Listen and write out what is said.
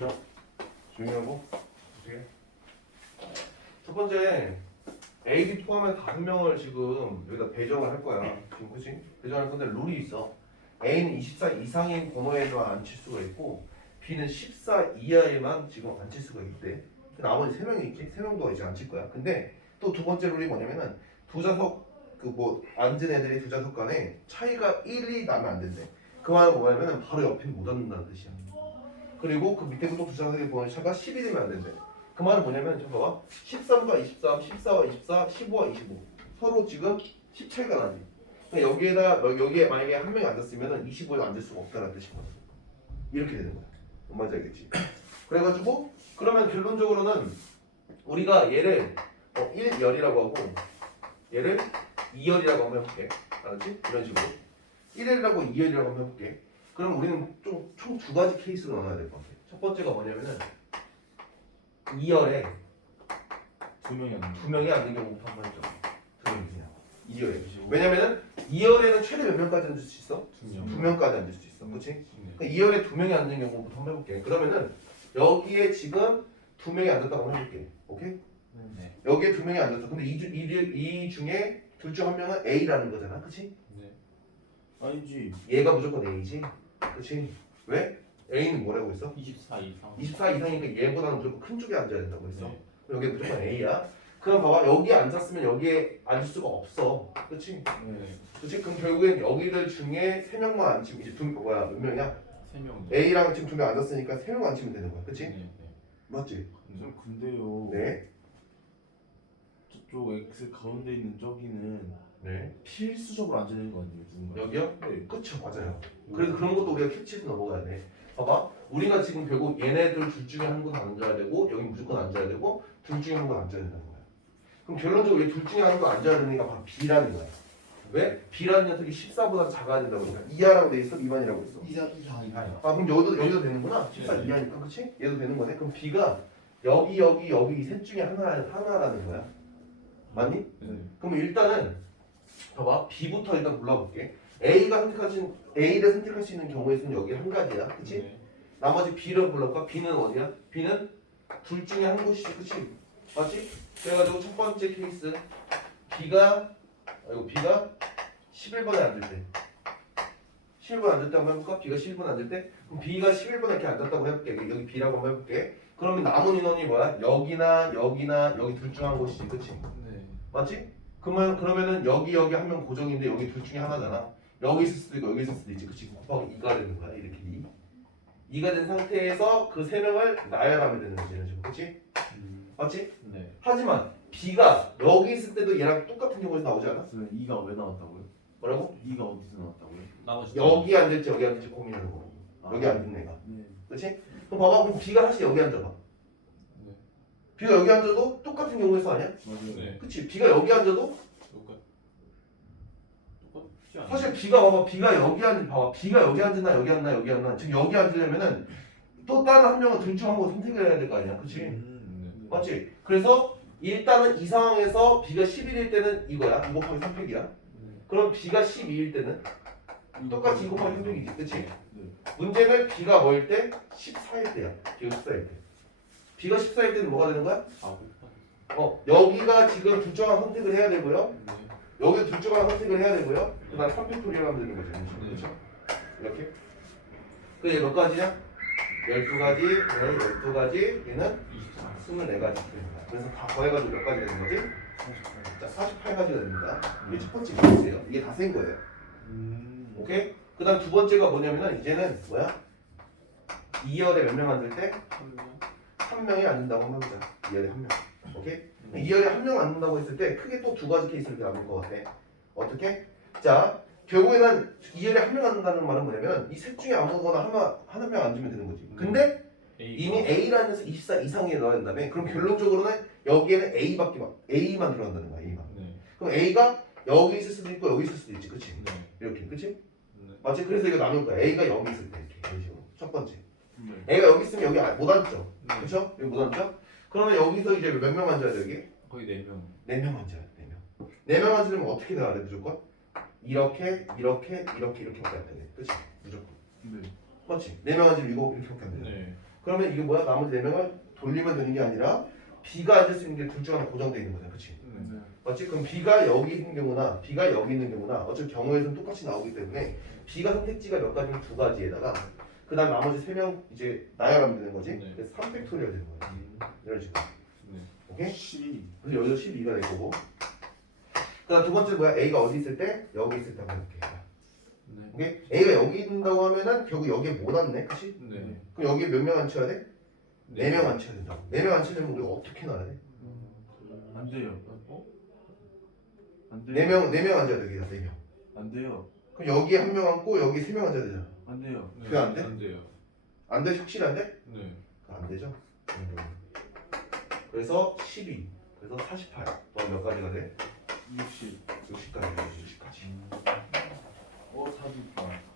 자, 조용히 하고 보세요. 첫 번째 A, B 포함한 다섯 명을 지금 여기다 배정을 할 거야. 지금 그치? 배정할 건데 룰이 있어. A는 24 이상인 번호에만 앉힐 수가 있고 B는 14 이하에만 지금 앉힐 수가 있대. 그 나머지 세 명이 있지? 세 명도 이제 앉힐 거야. 근데 또 두 번째 룰이 뭐냐면은 두 좌석 그 뭐 앉은 애들이 두 좌석 간에 차이가 1이 나면 안 된대. 그 말은 뭐냐면은 바로 옆에 못 앉는다는 뜻이야. 그리고 그 밑에 또두 좌석의 번호 차가 10이 되면 안 된대. 그 말은 뭐냐면 저 봐봐 13과 23, 14와 24, 15와 25 서로 지금 10 차이가 나지. 그러니까 여기에다 여- 여기에 만약에 한 명이 앉았으면은 25에 앉을 수가 없다는 뜻이거든. 이렇게 되는 거야. 뭔 말인지 알겠지? 그래가지고 그러면 결론적으로는 우리가 얘를 어, 1열이라고 하고 얘를 2열이라고 한번 해볼게. 알았지? 이런 식으로 1열이라고 2열이라고 한번 해볼게. 그럼 우리는 좀총두 가지 케이스로 나눠야 될 것 같아. 첫 번째가 뭐냐면은 2열에 두 명이 안두 명이 앉는 경우부터 한번 해줘. 두 명이 그냥 2열에. 돼. 왜냐면은 2열에는 최대 몇 명까지 앉을 수 있어? 두 명. 두 명까지 앉을 수 있어. 그렇지? 네. 그러니까 2열에 두 명이 앉는 경우부터 한번 해볼게. 그러면은 여기에 지금 두 명이 앉았다고 한번 해볼게. 오케이? 네. 여기에 두 명이 앉았어. 근데 이, 주, 이, 주- 이 중에 둘 중 한 명은 A라는 거잖아. 그치? 네. 아니지 얘가 무조건 A지. 그치? 왜? A는 뭐라고 했어? 24 이상. 24 이상이니까 얘보다는 무조건 큰 쪽에 앉아야 된다고 했어. 네. 여기 무조건 A야. 그럼 봐봐. 여기 앉았으면 여기에 앉을 수가 없어. 그치? 네. 그치? 그럼 결국엔 여기들 중에 세 명만 앉히면 이제 두 뭐야 몇 명이야? 세 명. A랑 지금 두 명 앉았으니까 세 명 앉히면 되는 거야. 그치? 네. 네. 맞지? 좀 근데요 네. 저쪽 X 가운데 있는 저기는 네. 필수적으로 앉아야 되는 거 아니에요 누군가 여기요? 네 그쵸 맞아요. 그래서 그런 것도 우리가 캐치해서 넘어가야 돼. 봐봐. 우리가 지금 결국 얘네들 둘 중에 한 분 앉아야 되고 여기 무조건 앉아야 되고 둘 중에 한 분 앉아야 된다는 거야. 그럼 결론적으로 얘둘 중에 한 분 앉아야 되니까 바로 B라는 거야. 왜? B라는 녀석이 14보다 작아야 된다고 그러니까 이하라고 돼 있어? 2반이라고 있어? 이상 이상 이상. 아 그럼 여기도 여기도 되는구나. 14 네. 이하니까 그치? 얘도 되는 거네. 그럼 B가 여기 여기 여기 이 셋 중에 하나 하나라는 거야. 맞니? 네. 그럼 일단은 봐봐 B부터 일단 골라볼게 A가 선택하신 A를 선택할 수 있는 경우의 수는 여기 한 가지야 그치? 네. 나머지 B를 골라볼까? B는 어디야? B는 둘 중에 한 곳이지 그치? 맞지? 그래가지고 첫 번째 케이스 B가 아이고 B가 11번에 앉을 때 11번 앉을 때 한번 해볼까? B가 11번 앉을 때 그럼 B가 11번에 이렇게 앉았다고 해볼게 여기 B라고 한번 해볼게 그러면 남은 인원이 뭐야? 여기나 여기나 여기 둘 중 한 곳이지 그치? 네. 맞지? 그러면 그러면은 여기 여기 한 명 고정인데 여기 둘 중에 하나잖아. 여기 있을 수도 있고 여기 있을 수도 있지. 그치? 곱하기 2가 되는 거야. 이렇게 2. 2가 된 상태에서 그 세 명을 나열하면 되는 거지. 이런 식으로. 그치? 음. 맞지? 네. 하지만 B가 여기 있을 때도 얘랑 똑같은 경우에서 나오지 않아? 그러면 2가 왜 나왔다고요? 뭐라고? 2가 어디서 나왔다고요? 나머지 여기 앉을지 여기 앉을지 고민하는 거. 아, 여기 앉은 애가. 네 그치? 그럼 봐봐. 그럼 B가 사실 여기 앉아봐. 네. B가 여기 앉아도 똑같은 경우에서 아니야? 맞아요 네. 그치? B가 여기 앉아도 똑같. 똑같지 않아요? 사실 B가 봐봐 B가 여기 앉 봐봐 B가 여기 앉나 여기 앉나 여기 앉나 지금 여기 앉으려면은 또 다른 한 명은 둘 중 한 번 선택을 해야 될 거 아니야 그치 음, 네. 맞지 그래서 일단은 이 상황에서 B가 11일 때는 이거야 2 곱하기 3팩이야 네. 그럼 B가 12일 때는 똑같이 2 곱하기 3팩이지 그치 네. 문제는 B가 뭐일 때 14일 때야 B가 14일 때 B가 14일 때는 뭐가 되는 거야 아, 어 여기가 지금 둘 중 하나 선택을 해야 되고요 네. 여기 둘 중 하나 선택을 해야 되고요 그 다음 3팩토리얼 하면 되는 거죠 네. 그렇죠 이렇게 그얘 몇 가지냐 12가지, 얘는 12가지, 얘는 24. 24가지 됩니다. 그래서 다 더해가지고 몇 가지 되는 거지? 자, 48가지가 됩니다. 이게 첫 번째 케이스예요. 이게 다 센 거예요. 음. 오케이? 그 다음 두 번째가 뭐냐면은 이제는 뭐야? 2열에 몇명 앉을 때? 한 명. 명이 앉는다고 하면 보자. 2열에 한 명. 오케이? 음. 2열에 한 명 앉는다고 했을 때 크게 또 두 가지 케이스를 남을 것 같아. 어떻게? 자, 결국에는 2열에 한 명 앉는다는 말은 뭐냐면 이 셋 중에 아무거나 하나, 하나 명 앉으면 되는 거지. 근데 A가 이미 A라는 수24 이상에 넣어야 된다며 그럼 결론적으로는 여기에는 A밖에 막 A만 들어간다는 거야 A만 네. 그럼 A가 여기 있을 수도 있고 여기 있을 수도 있지 그치 네. 이렇게 그치 네. 맞지 그래서 이거 나눌 거야 A가 여기 있을 때 이렇게 이런 식으로 첫 번째 네. A가 여기 있으면 여기 안- 못 앉죠 네. 그쵸 여기 못 앉죠 그러면 여기서 이제 몇 명 앉아야 돼 여기 거의 네 명. 네 명 앉아야 돼 네 명 네 명 앉으려면 어떻게 돼야 돼 무조건 이렇게 이렇게 이렇게 이렇게밖에 안 돼. 그치 무조건 네. 맞지 네 명 앉으면 이거 이렇게밖에 안 돼. 네. 그러면 이게 뭐야? 나머지 4명을 돌리면 되는 게 아니라 B가 앉을 수 있는 게 둘 중 하나 고정되어 있는 거잖아. 그치? 네. 맞지? 그럼 B가 여기 있는 경우나 B가 여기 있는 경우나 어차피 경우에서는 똑같이 나오기 때문에 B가 선택지가 몇 가지면 두 가지에다가 그 다음 나머지 세 명 이제 나열하면 되는 거지? 네. 그래서 3팩토리얼 되는 거야. 이런 식으로. 네. 오케이? 12. 그래서 여기서 12가 될 거고 그 다음 두 번째 뭐야? A가 어디 있을 때? 여기 있을 때 한번 볼게 네. 오케이? A가 여기 있는다고 하면은 결국 여기에 못 앉네 그치? 네. 그럼 여기에 몇 명 앉혀야 돼? 네명 앉혀야 된다고 네명 앉히려면 우리가 어떻게 놔야 돼? 안 돼요. 어? 안 돼요. 네 명, 네명 앉아야 돼 여기다 네명 안 돼요. 그럼 여기에 한 명 앉고 여기 세 명 앉아야 되잖아 안 돼요. 네. 그게 안 돼? 안 돼요. 안 돼? 확실히 안 돼? 네. 안 되죠 음. 그래서 12 그래서 48 또한 몇 가지가 돼? 60. 60까지 60까지 어, 다 좋다.